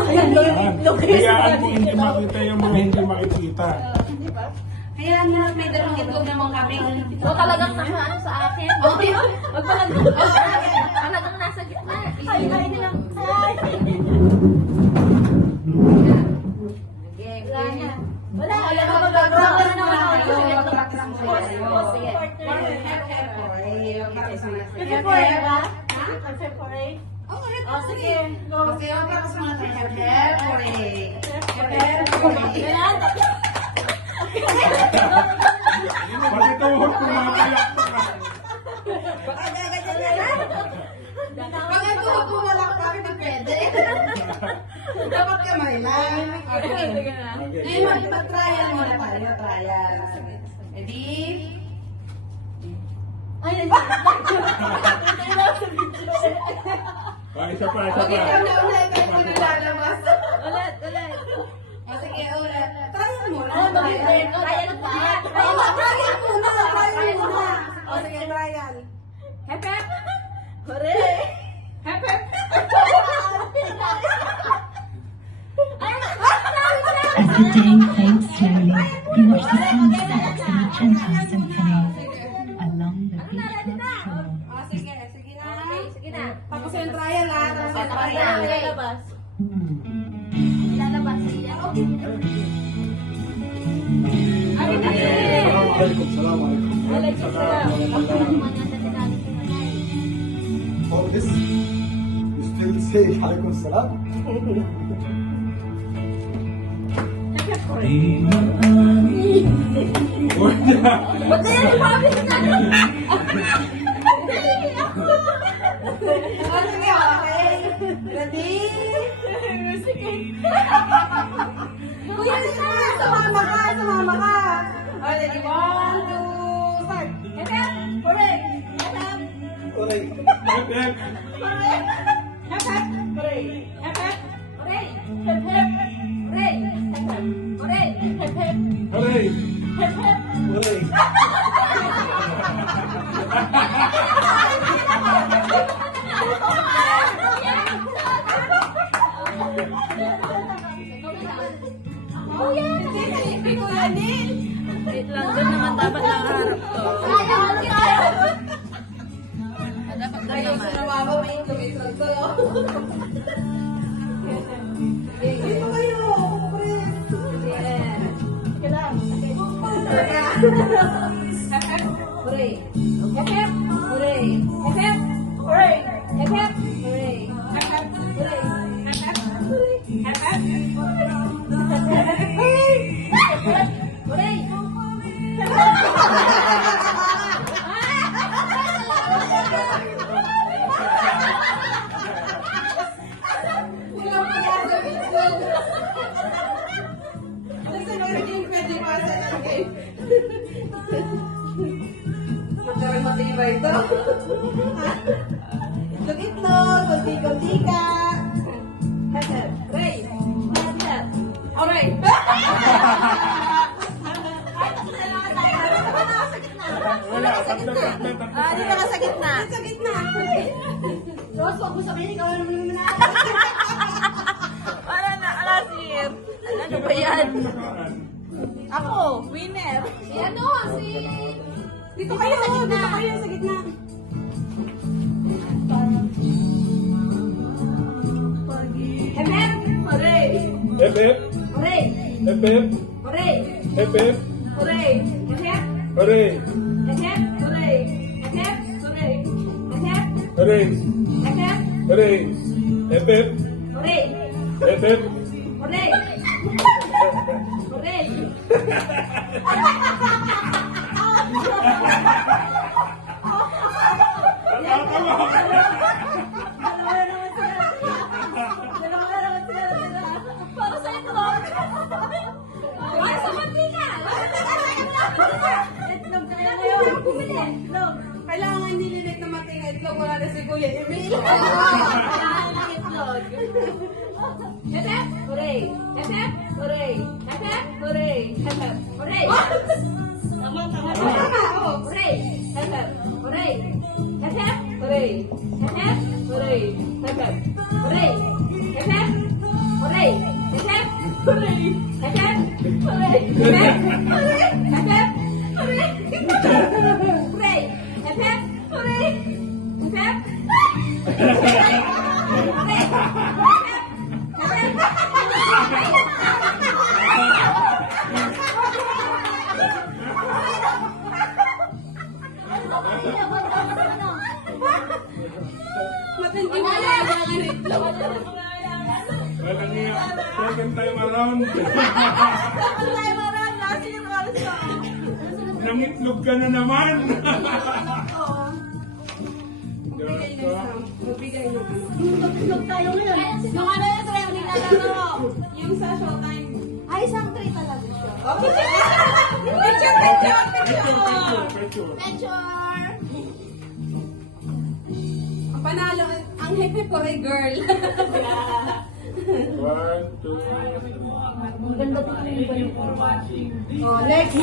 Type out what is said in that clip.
Hayaan mo hindi makita yung mga hindi makikita. Hayaan mo na may dalawang itlog ng mga kambing. O talagang nakaano sa akin. Okay. Talagang nasa gitna. Ay, nilang. Wala ka magagawa na naman kayo. Sige. Oh, sige. Kasi yung prakas mga Pati tuhod ko mga palakpak. Pag ito ako malakpak, hindi pwede. Dapat kamay lang. Ngayon, mag-trial muna tayo. Trial. Ready? Ay, Isa pa. okay, ulit. Ito na lalabas. Ulit. O, sige, ulit. Trial muna. Trial pa. Trial muna. O, sige, trial. Hep hep. Hooray. Hep hep. As the day fades slowly, you watch the sunset in a gentle symphony along the beachfront shore. O, sige na. Sige na. Tapos yung trial, ha? Tapos yung trial. Ilalabas. Ilalabas. Okay. Oh, this you still say alaikum salam? Ba't na yan? Mabit na. O, sige, okay. Ready? Kuya, sige na. Sumama ka. O, ready? 1, 2, start. Hooray. Alright. Hooray! Alright. Wait lang, doon naman dapat nakaharap to. Dapat doon Ayun, naman. sumama may tumitron ko. Dito kayo, Chris. Sige lang. Hooray. Hooray. Hooray. Magkaroon matibay ito. Itlog-itlog, kunti-kuntika. Ray! Alright! Wala, tatlo. Dito ka sa gitna. Sa gitna. Rose, huwag mo sabihin, ikaw naman naman na. Wala na, alasir. Ano ba yan? Ako, winner. Si ano? Dito kayo sa gitna. Hooray! Hep. Hooray! Hooray! Hooray! Hooray! Hooray! Hooray! Hooray! Hooray! Hooray! Hep. Hooray! Hep. Hooray! Hooray! Para sa itlog. Para sa mantika. Itlog kaya ngayon. Itlog. Kailangan nililit na mating itlog. Wala na si Kuya Emil. Kailangan ng itlog. Hep! Hooray! Hep! Hooray! Hep! Hooray! Hep! Hooray! Tama. Tama! Oh! Hooray! Hep! Hooray! Hep! Hooray! Hep! Hooray! Hep! Hooray! Hep! Hooray! Hooray! Efep! Hooray! Efep! Hooray! Efep! Hooray! Hooray! Efep! Hooray! Efep! Matindi mo na ang itlog. Walang iya. Second time around. Nangitlog ka na naman. Magbigay ng Itlog tayo ngayon. Yung ano yung tray yung nilalaro? Yung sa showtime. Ay, isang tray talaga siya. Picture! Ang panalo, ang hepe for a girl. 1, 2, Oh, next.